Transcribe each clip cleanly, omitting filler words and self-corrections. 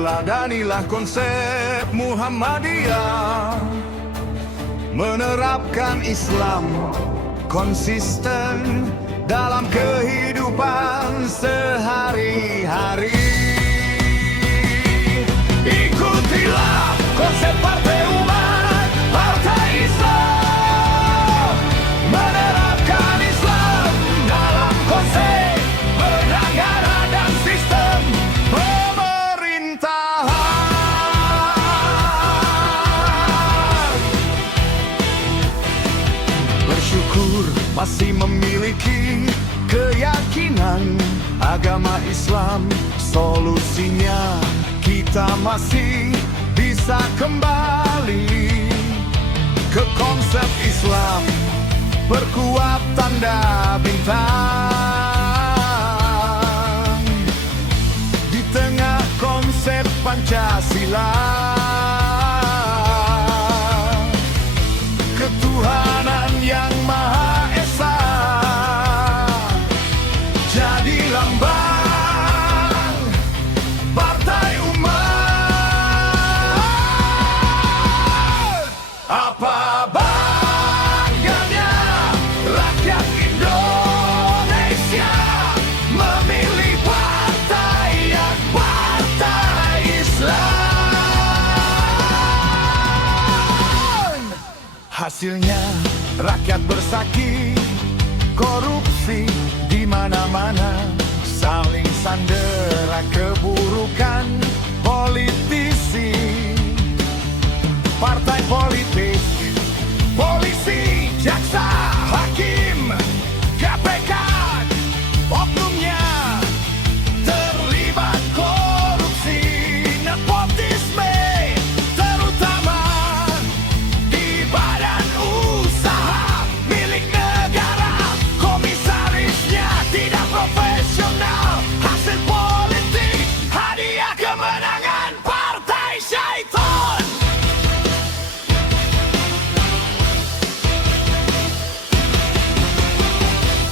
Teladanilah konsep Muhammadiyah, menerapkan Islam konsisten dalam kehidupan sehari-hari. Ikutilah konsep Partai Umat, Partai Islam, menerapkan Islam dalam konsep bernegara dan sistem pemerintahan. Bersyukur masih memiliki keyakinan agama Islam solusinya. Kita masih bisa kembali ke konsep Islam, perkuat tanda bintang di tengah konsep Pancasila. Ketuhanan yang Maha Esa jadi lambang Partai Umat. Apa bangganya rakyat Indonesia memilih partai yang Partai Islam. Hasilnya rakyat bersaki, korupsi di mana-mana, saling sandera keburukan politisi, partai politik, polisi, jaksa, hakim, KPK, oknumnya terlibat korupsi, nepotisme, terutama di badan usaha milik negara. Komisarisnya tidak profesional, hasil politik hadiah kemenangan partai syaitan.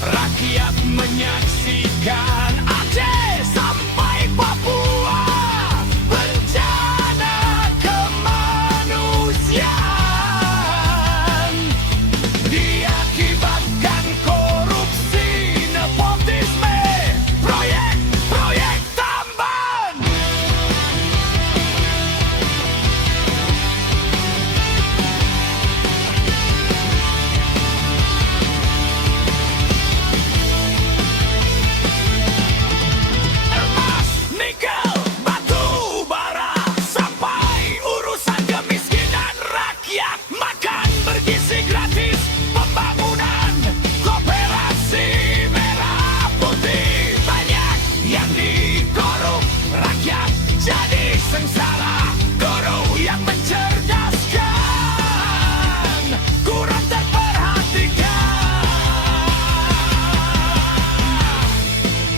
Rakyat menyaksikan Aceh sampai Papua, bencana kemanusiaan diakibatkan korupsi, nepotisme, proyek-proyek tambahan. Emas, nikel, batu bara, sampai urusan kemiskinan rakyat, makan bergizi gratis, pembangunan koperasi merah putih. Banyak yang dikorup, rakyat jadi sengsara. Guru yang mencerdaskan kurang terperhatikan.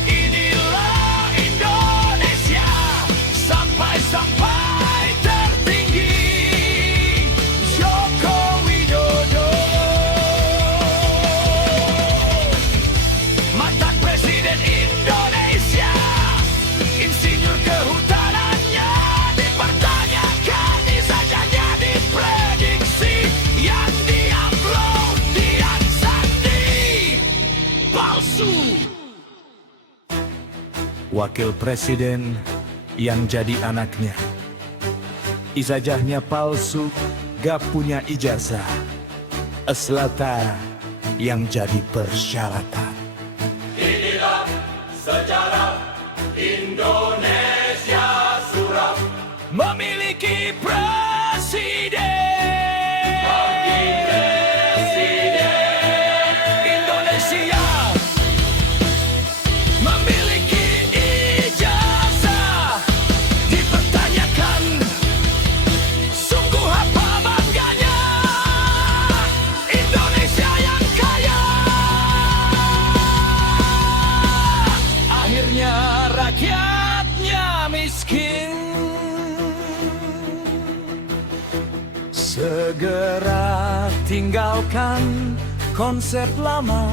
Inilah Indonesia sampai tertinggi, Joko Widodo. Mantan Presiden Indonesia, insinyur kehutanannya dipertanyakan, ijazahnya diprediksi, yang diupload Dian Sandi palsu. Wakil Presiden yang jadi anaknya, ijazahnya palsu, gak punya ijazah. Eslata yang jadi persyaratan. Inilah sejarah Indonesia suram, memiliki presiden. Indonesia memiliki ijazah, dipertanyakan sungguh apa bangganya Indonesia yang kaya. Akhirnya rakyatnya miskin. Segera tinggalkan konsep lama,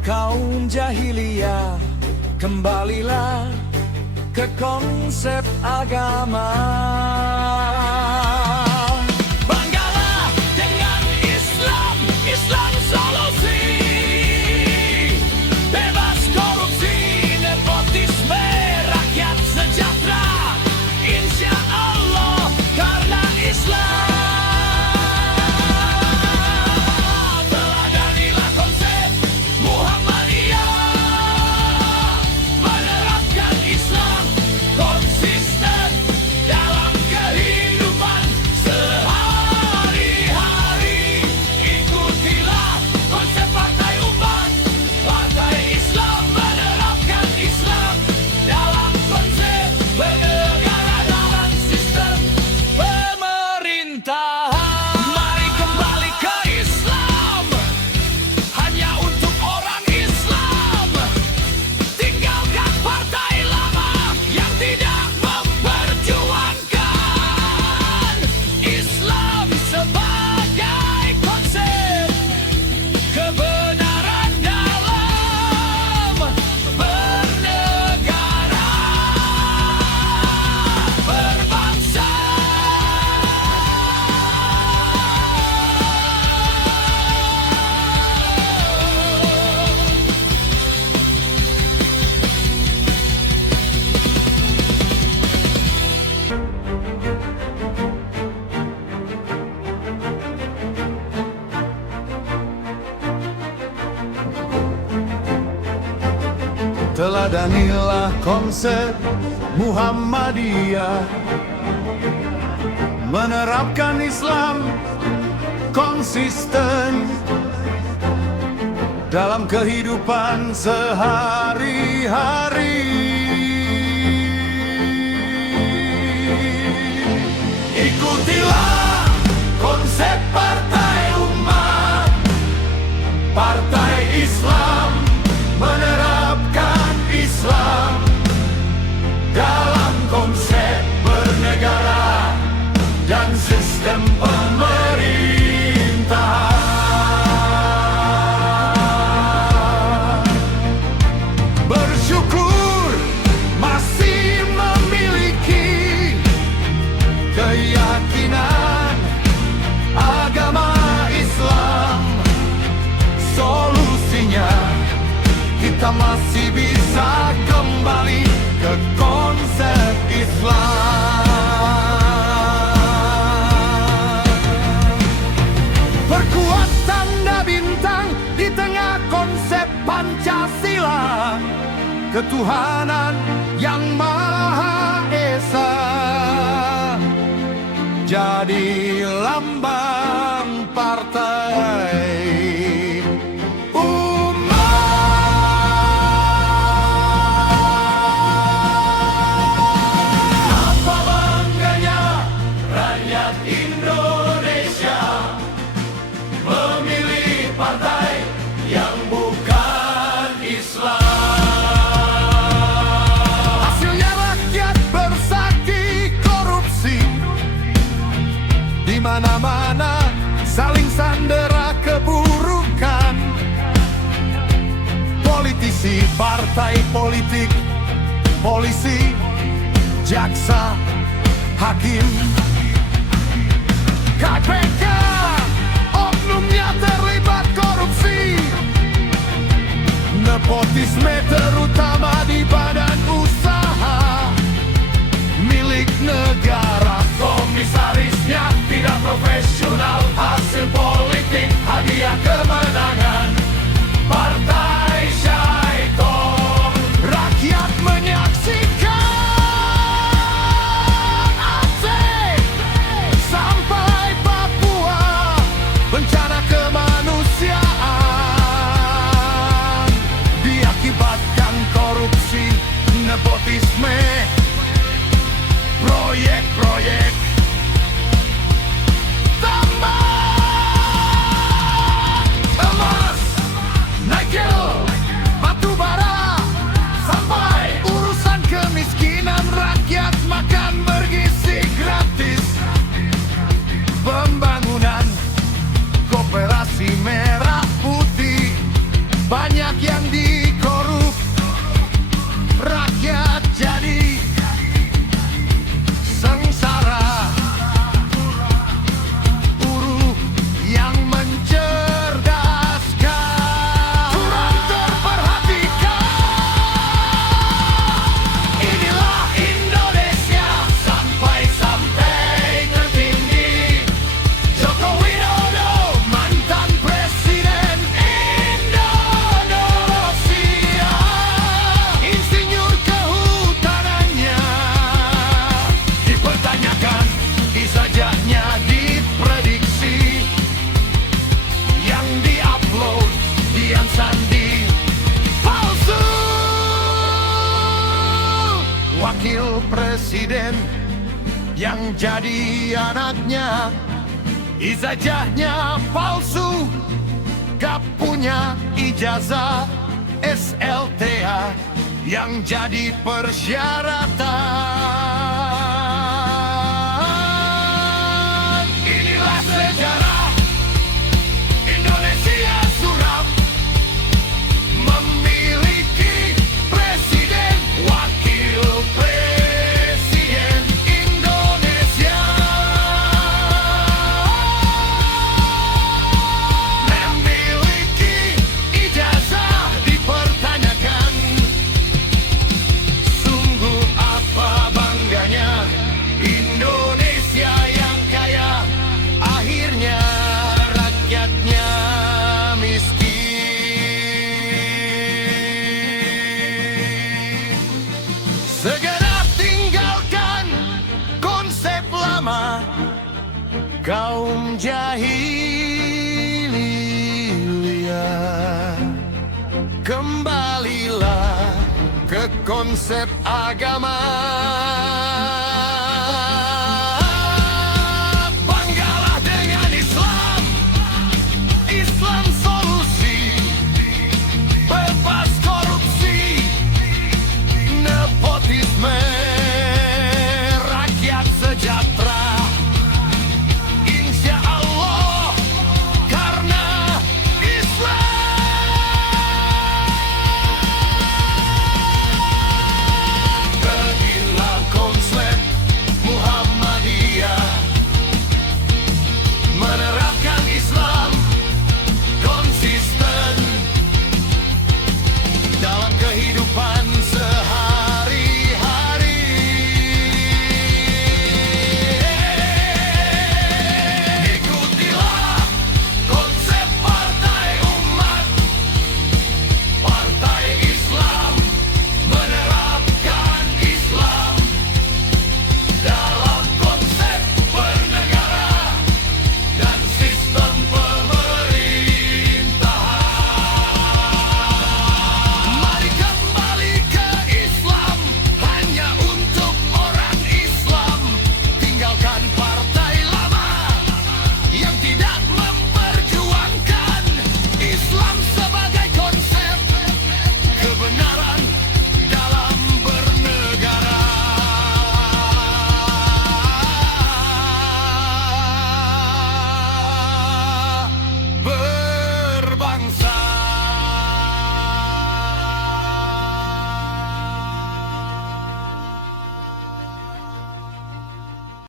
kaum jahiliyah, kembalilah ke konsep agama. Banggalah dengan Islam, Islam solusi. Bebas korupsi, nepotisme, rakyat sejahtera. Insya Allah karena Islam. Teladanilah konsep Muhammadiyah, menerapkan Islam konsisten dalam kehidupan sehari-hari. Ikutilah konsep partai umat, partai Islam menerapkan Islam dalam konsep bernegara dan sistem pemerintahan. Mari kembali ke Islam, hanya untuk orang Islam. Tinggalkan partai lama yang tidak memperjuangkan Islam sebagai konsep kebenaran dalam bernegara, berbangsa. Teladanilah konsep Muhammadiyah, menerapkan Islam konsisten dalam kehidupan sehari-hari. Ikutilah konsep partai umat, partai Islam menerapkan Islam dalam konsep bernegara dan sistem pemerintahan. Bersyukur masih memiliki keyakinan agama Islam. Solusinya kita masih bisa kembali ke konsep Islam. Perkuat tanda bintang di tengah konsep Pancasila, ketuhanan yang Maha Esa jadi lambang partai. Indonesia memilih partai yang bukan Islam. Hasilnya rakyat bersakit korupsi, di mana-mana saling sandera keburukan. Politisi, partai politik, polisi, jaksa, hakim, KPK, oknumnya terlibat korupsi, nepotisme terutama di badan usaha milik negara. Komisarisnya tidak profesional, hasil politik hadiah kemenangan partai syaiton. Rakyat menyaksikan Aceh sampai Papua, bencana kemanusiaan diakibatkan korupsi, nepotisme, proyek-proyek tambang emas, nikel, batu bara, sampai urusan kemiskinan rakyat makan bergizi gratis. Pembangunan koperasi merah putih banyak yang dikorup, rakyat jadi wakil presiden yang jadi anaknya ijazahnya palsu, gak punya ijazah SLTA yang jadi persyaratan. Inilah sejarah Indonesia suram, memiliki presiden, wakil presiden Indonesia, memiliki ijazah dipertanyakan. Sungguh apa bangganya Indonesia yang kaya, akhirnya rakyatnya miskin. Segera tinggalkan konsep lama kaum jahiliyah. Kembalilah ke konsep agama.